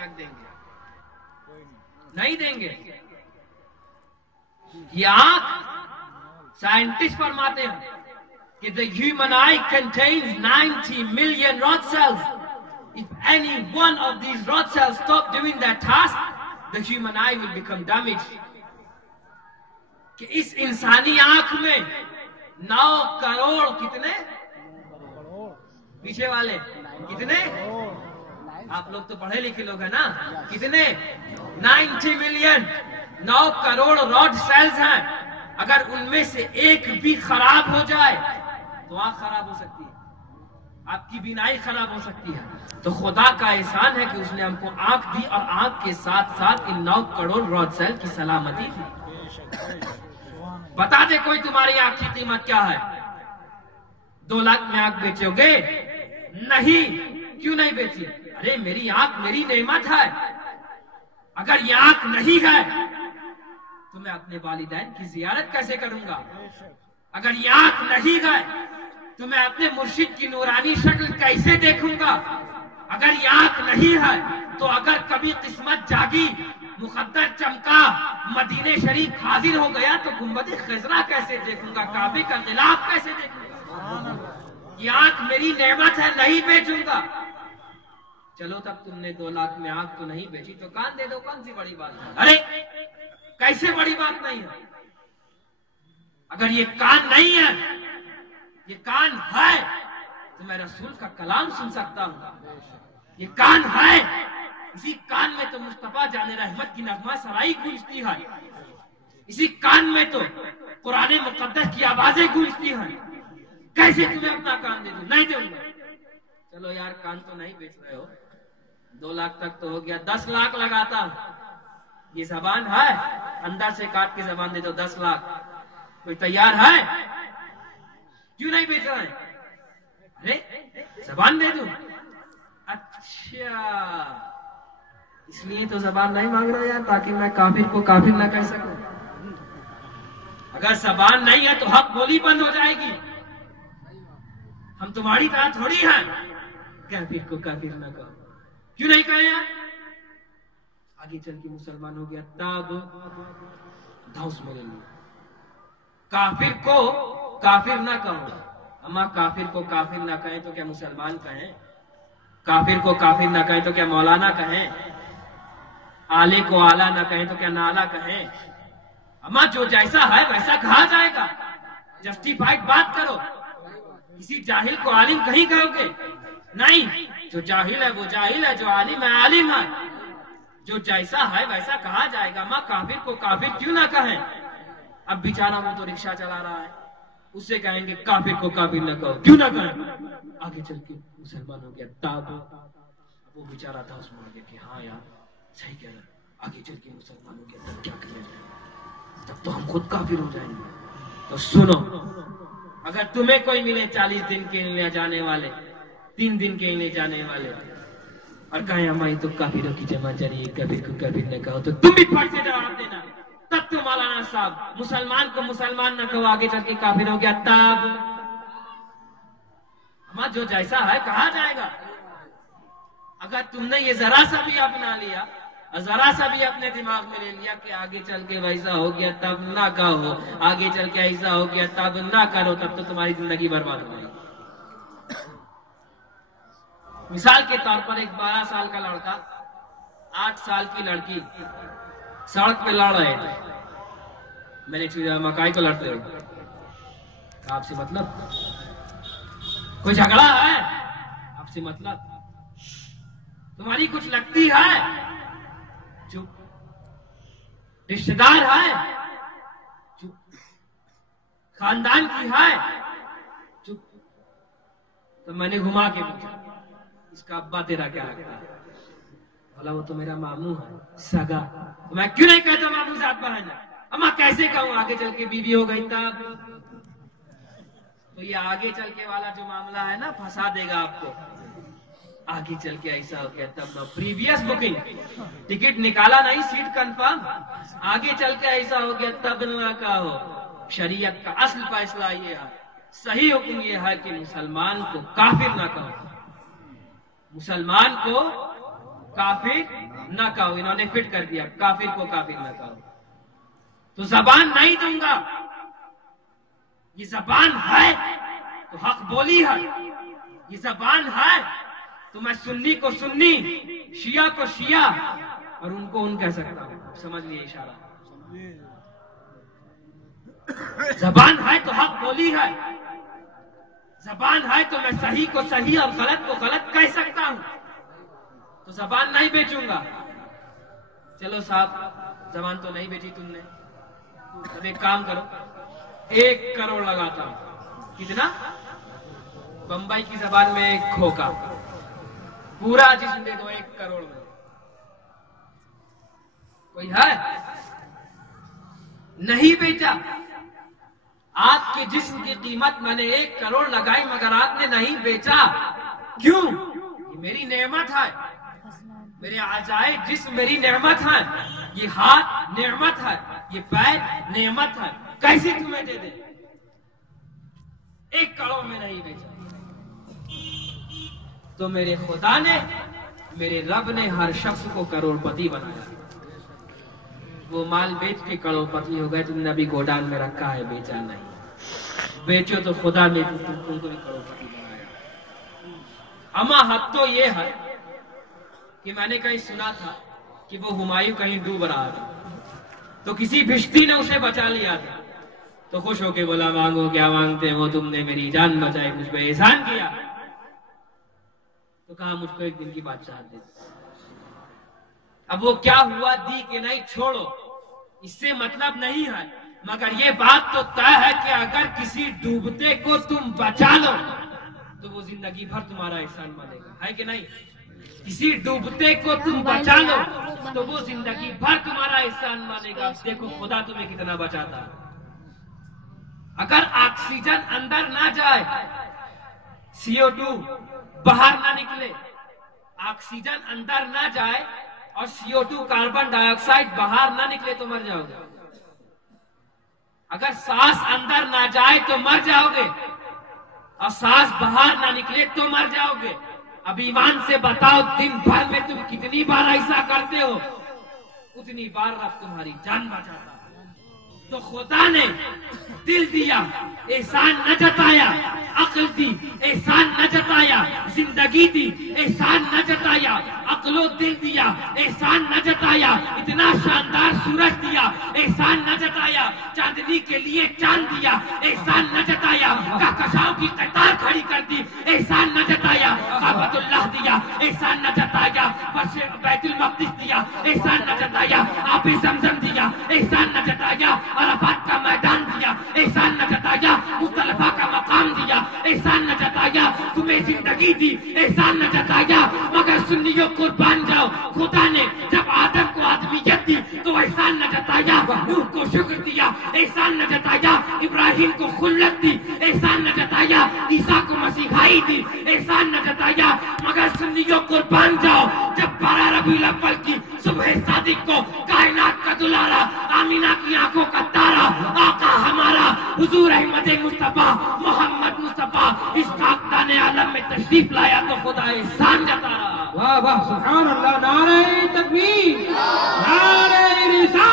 आंख देंगे? नहीं देंगे। ये आंख, साइंटिस्ट फरमाते हैं कि the human eye contains 90 million rod cells. If any one of these rod cells stop doing that task, the human eye will become damaged. कि इस इंसानी आंख में 9 करोड़ कितने, पीछे वाले कितने, आप लोग तो पढ़े लिखे लोग हैं ना, कितने 90 मिलियन, 9 करोड़ रॉड सेल्स हैं। अगर उनमें से एक भी खराब हो जाए तो आंख खराब हो सकती है, आपकी बीनाई खराब हो सकती है। तो खुदा का एहसान है कि उसने हमको आंख दी और आंख के साथ साथ इन 9 करोड़ रॉड सेल की सलामती दी। बता दे कोई तुम्हारी आंख की कीमत क्या है? 2 लाख में आंख बेचोगे? नहीं। क्यों नहीं बेची? अरे मेरी आंख मेरी नेमत है। अगर ये आंख नहीं है तो मैं अपने वालिदैन की जियारत कैसे करूंगा? अगर ये आंख नहीं है तो मैं अपने मुर्शिद की नूरानी शक्ल कैसे देखूंगा? अगर ये आंख नहीं है तो अगर कभी किस्मत जागी, मुकद्दर चमका, मदीने शरीफ हाजिर हो गया तो गुंबद खजरा कैसे देखूंगा? काबे का गिलाफ कैसे देखूंगा? ये आंख मेरी नेमत है, नहीं बेचूंगा। चलो तब तुमने 2 लाख में आंख तो नहीं बेची तो कान दे दो, कौन सी बड़ी बात है? अरे कैसे बड़ी बात नहीं है? अगर ये कान नहीं है, ये कान है तो मैं रसूल का कलाम सुन सकता हूं। ये कान है, इसी कान में तो मुस्तफा जाने रहमत की नगमा सराई गूंजती है, इसी कान में तो कुरान मुकद्दस की आवाजें गूंजती हैं। कैसे तुम्हें अपना कान दे दूं? नहीं दूंगा। चलो यार कान तो नहीं बेच रहे हो, 2 लाख तक तो हो गया, 10 लाख लगाता हूं। ये जबान है, अंदर से काट के जबान दे दो, 10 लाख। कोई तैयार है? क्यों नहीं बेच रहे? अरे जबान दे दूं? अच्छा, इसलिए तो जबान नहीं मांग रहा यार, ताकि मैं काफिर को काफिर ना कह सकूं। अगर जबान नहीं है तो हक बोली बंद हो जाएगी। हम तुम्हारी तरह थोड़ी हैं, काफिर को काफिर ना कहो। क्यों नहीं कहे यार? आगे चल के मुसलमान हो गया तब धौस मेरे लिए। काफिर को काफिर ना कहो। अम्मा काफिर को काफिर ना कहें तो क्या मुसलमान कहें? काफिर को काफिर ना कहें तो क्या मौलाना कहें? आले को आला ना कहें तो क्या नाला कहें? अम्मा जो जैसा है वैसा कहा जाएगा। जस्टिफाइड बात करो। किसी जाहिल को आलिम कहीं कहोगे? नहीं, जो जाहिल है वो जाहिल है, जो आलिम है आलिम है। जो जैसा है वैसा कहा जाएगा। माँ काफिर को काफिर क्यों ना कहें? अब बेचारा वो तो रिक्शा चला रहा है, उससे कहेंगे काफिर को काफिर ना कहो, क्यों ना कहें? आगे चल के मुसलमान हो गया तब वो बेचारा था उसमें आ गया कि हाँ यार सही कह रहा है। आगे चल के मुसलमान हो गया तब क्या करें? तब तो हम खुद काफिर हो जाएंगे। तो सुनो, अगर तुम्हें कोई मिले 40 दिन के लिए जाने वाले, 3 दिन के लिए जाने वाले, और कहें हमारी तो काफिरों की जमा जारी है, कबीर को कबीर न कहो, तो तुम भी फट से जवाब देना। तब तो मौलाना साहब मुसलमान को मुसलमान न कहो, आगे चल के काफिर हो गया तब। हमारा जो जैसा है कहा जाएगा। अगर तुमने ये जरा सा भी अपना लिया और जरा सा भी अपने दिमाग में ले लिया कि आगे चल के वैसा हो गया तब ना कहो, आगे चल के ऐसा हो गया तब ना करो, तब तो तुम्हारी जिंदगी बर्बाद हो जाएगी। मिसाल के तौर पर एक 12 साल का लड़का 8 साल की लड़की सड़क पे लड़ रहे थे। मैंने मकाई को लड़ते हो, आपसे मतलब कोई झगड़ा है? आपसे मतलब तुम्हारी कुछ लगती है? चुप। रिश्तेदार है? चुप। खानदान की है? चुप। तो मैंने घुमा के पूछा इसका अब्बा तेरा क्या लगता है? बोला वो तो मेरा मामू है, सगा। तो मैं क्यों नहीं कहता मामू साथ बहन? अम्मा कैसे कहूं? आगे चल के बीवी हो गई तब। तो ये आगे चल के वाला जो मामला है ना, फंसा देगा आपको। आगे चल के ऐसा हो गया तब ना, प्रीवियस बुकिंग, टिकट निकाला नहीं, सीट कंफर्म, आगे चल के ऐसा हो गया तब ना कहो। शरीयत का असल फैसला ये है, सही हुक्म ये है कि मुसलमान को काफिर ना कहो, मुसलमान को کافر نہ کہو. انہوں نے فٹ کر دیا کافر کو کافر نہ کہو. تو زبان نہیں دوں گا. یہ زبان ہے تو حق بولی ہے. یہ زبان ہے تو میں سنی کو سنی، شیعہ کو شیعہ اور ان کو ان کہہ سکتا ہوں. سمجھ لیے اشارہ. زبان ہے تو حق بولی ہے. زبان ہے تو میں صحیح کو صحیح اور غلط کو غلط کہہ سکتا ہوں. تو زبان نہیں بیچوں گا. چلو صاحب زبان تو نہیں بیچی تم نے، اب ایک کام کرو 1 کروڑ لگاتا ہوں. کتنا؟ بمبئی کی زبان میں 1 کھوکا. پورا جسم دے دو 1 کروڑ میں. کوئی ہے؟ نہیں بیچا. آپ کے جسم کی قیمت میں نے 1 کروڑ لگائی مگر آپ نے نہیں بیچا. کیوں؟ یہ میری نعمت ہے. میرے اعضائے جسم میری نعمت ہے. یہ ہاتھ نعمت ہے، یہ پیر نعمت ہے. کیسے تمہیں دے دیں؟ 1 کروڑ میں نہیں بیچا. تو میرے خدا نے، میرے رب نے ہر شخص کو کروڑ پتی بنایا. وہ مال بیچ کے کروڑ پتی ہو گئے. تم نے ابھی گودان میں رکھا ہے، بیچا نہیں. بیچو تو خدا نے تم کو بھی کروڑ پتی بنایا. اما حق تو یہ ہے کہ میں نے کہیں سنا تھا کہ وہ ہمایوں کہیں ڈوب رہا تھا تو کسی بھشتی نے اسے بچا لیا تھا. تو خوش ہو کے بولا مانگو کیا مانگتے ہو، تم نے میری جان بچائی، مجھ پہ احسان کیا. تو کہا مجھ کو 1 دن کی بادشاہت دے. اب وہ کیا ہوا دی کہ نہیں چھوڑو، اس سے مطلب نہیں ہے. مگر یہ بات تو طے ہے کہ اگر کسی ڈوبتے کو تم بچا لو تو وہ زندگی بھر تمہارا احسان مانے گا. ہے کہ نہیں؟ کسی ڈوبتے کو تم بچا لو تو وہ زندگی بھر تمہارا احسان مانے گا. دیکھو خدا تمہیں کتنا بچاتا. اگر آکسیجن اندر نہ جائے، CO2 باہر نہ نکلے، آکسیجن اندر نہ جائے اور CO2 کاربن ڈائی آکسائڈ باہر نہ نکلے تو مر جاؤ گے. اگر سانس اندر نہ جائے تو مر جاؤ گے اور سانس باہر نہ نکلے تو مر جاؤ گے. اب ایمان سے بتاؤ دن بھر میں تم کتنی بار ایسا کرتے ہو؟ اتنی بار رب تمہاری جان بچاتا. تو خدا نے دل دیا، احسان نہ جتایا. عقل دی، احسان نہ جتایا. زندگی دی، احسان نہ جتایا. عقل و دل دیا، احسان نہ جتایا. اتنا شاندار سورج دیا، احسان نہ جتایا. چاندنی کے لیے چاند دیا، احسان نہ جتایا. کہکشاؤں کی قطار کھڑی کر دی، احسان نہ جتایا. کعبۃ اللہ دیا، احسان نہ جتایا. بیت المقدس دیا، احسان نہ جتایا. آب زمزم دیا، احسان نہ جتایا. عرفات کا میدان دیا، احسان نہ جتایا. مصطلفہ کا مقام دیا، احسان نہ جتایا. تمہیں زندگی دی، احسان نہ جتایا. مگر سنیوں قربان جاؤ، خدا نے جب آدم کو آدمیت دی تو احسان نہ جتایا. نوح کو شکر دیا، احسان نہ جتایا. ابراہیم کو خلت دی، احسان نہ جتایا. عیسیٰ کو مسیحائی دی، احسان نہ جتایا. مگر سنیوں قربان جاؤ، جب 12 ربیع الاول کی صبح صادق کو کائنات کا دلارا، آمینہ کی آنکھوں کا تارا، آقا ہمارا حضور احمد مصطفیٰ محمد مصطفیٰ اس خاکدان عالم میں تشریف لایا تو خدا احسان جتا رہا. واہ واہ سبحان اللہ. نعرہ تکبیر، نعرہ رسالت.